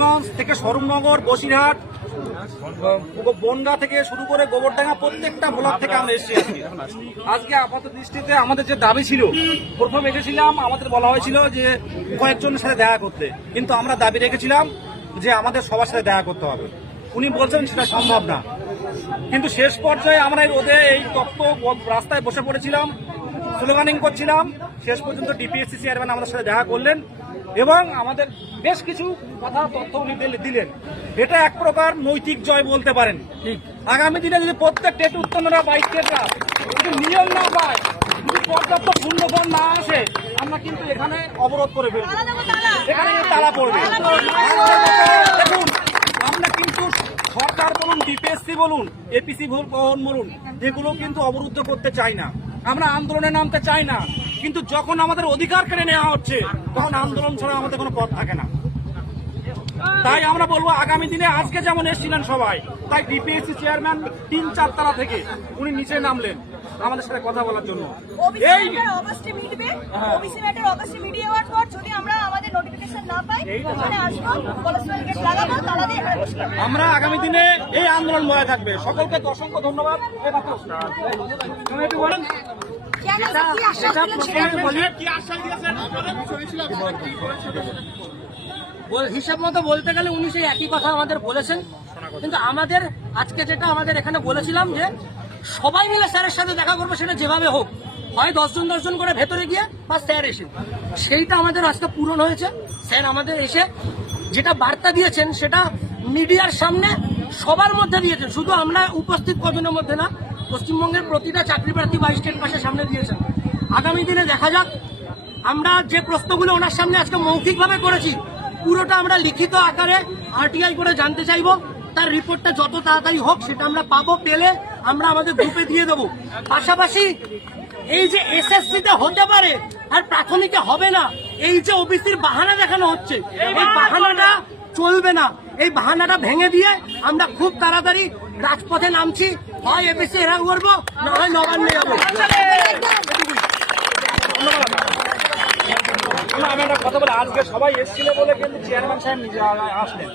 গোপালগঞ্জ থেকে সরমনগর বসিরহাট বনগা। থেকে শুরু করে গোবরডাঙ্গা প্রত্যেকটা ব্লক থেকে আমরা এসেছি আজকে। আপাত দৃষ্টিতে আমাদের যে দাবি ছিল প্রথম এসেছিলাম আমাদের বলা হয়েছিল যে কয়েকজনের সাথে দেখা করতে। কিন্তু আমরা দাবি রেখেছিলাম যে আমাদের সবার সাথে দেখা করতে হবে। উনি বলছেন সেটা সম্ভব না। কিন্তু শেষ পর্যায়ে আমরা এই রোদে এই তপ্ত ব- রাস্তায় বসে পড়েছিলাম স্লোগানিং করছিলাম। শেষ পর্যন্ত ডিপিএসসি চেয়ারম্যান আমাদের সাথে দেখা করলেন। এবং আমাদের বেশ কিছু কথা তথ্য উনি দিলেন। এটা এক প্রকার নৈতিক জয় বলতে পারেন। আগামী দিনে যদি প্রত্যেক টেট উত্তমরা বাইক টেটরা যদি নিয়ম না পায় যদি পর্যাপ্ত পূর্ণফল না আসে আমরা কিন্তু এখানে অবরোধ করে ফেলব। এখানে তালা পড়বে। দেখুন আমরা কিন্তু সরকার বলুন ডিপিএসসি বলুন এপিসি বলুন এগুলো কিন্তু অবরুদ্ধ করতে চাই না। আমরা আন্দোলনে নামতে চাই না। কিন্তু যখন আমাদের অধিকার কেড়ে নেওয়া হচ্ছে তখন আন্দোলন ছাড়া আমাদের কোনো পথ থাকে না। তাই আমরা বলব আগামী দিনে আজকে যেমন এসেছিলেন সবাই তাই ডিপিএসসি চেয়ারম্যান তিন চার তারা থেকে উনি নিচে নামলেন আমাদের সাথে কথা বলার জন্য। এই অগস্টে মিটবে। হ্যাঁ। ওবিসি ম্যাটার অগস্টে মিটিয়ে যাওয়ার পর যদি আমরা আমাদের নোটিফিকেশন না পাই ওখানে আসব কলেস্ট্রল গেট লাগাবো তালা দিয়ে এখানে বসে থাকব। আমরা আগামী দিনে এই আন্দোলন মনে থাকবে। সকলকে অসংখ্য ধন্যবাদ। বলেন। হিসাব মতো বলতে গেলে উনি সেই একই কথা আমাদের বলেছেন। কিন্তু আমাদের আজকে যেটা আমাদের এখানে বলেছিলাম যে, সবাই মিলে স্যারের সাথে দেখা করব সেটা যেভাবে হোক। হয় দশজন দশজন করে ভেতরে গিয়ে বা স্যার এসে। সেইটা আমাদের আজকে পূরণ হয়েছে। স্যার আমাদের এসে যেটা বার্তা দিয়েছেন, সেটা মিডিয়ার সামনে সবার মধ্যে দিয়েছেন। শুধু আমরা উপস্থিত কজনের মধ্যে না পশ্চিমবঙ্গের প্রতিটা চাকরি প্রার্থী বা স্টেট পাশের সামনে দিয়েছেন। আগামী দিনে দেখা যাক আমরা যে প্রশ্নগুলো ওনার সামনে আজকে মৌখিকভাবে করেছি পুরোটা আমরা লিখিত আকারে আরটিআই করে জানতে চাইব। তার রিপোর্টটা যত তাড়াতাড়ি হোক সেটা আমরা পাবো পেলে আমরা আমাদের গ্রুপে দিয়ে দেবো। পাশাপাশি এই যে এসএসসি তে হতে পারে আর প্রাথমিকে হবে না এই যে ওবিসির বাহানা দেখানো হচ্ছে এই বাহানাটা চলবে না। এই বাহানাটা ভেঙে দিয়ে আমরা খুব তাড়াতাড়ি রাজপথে নামছি। হয় এবিসি এরা করব না হয় নবান্নে যাব। আমি একটা কথা বলে, আজকে সবাই এসেছিল বলে কিন্তু চেয়ারম্যান সাহেব নিজে আসলেন।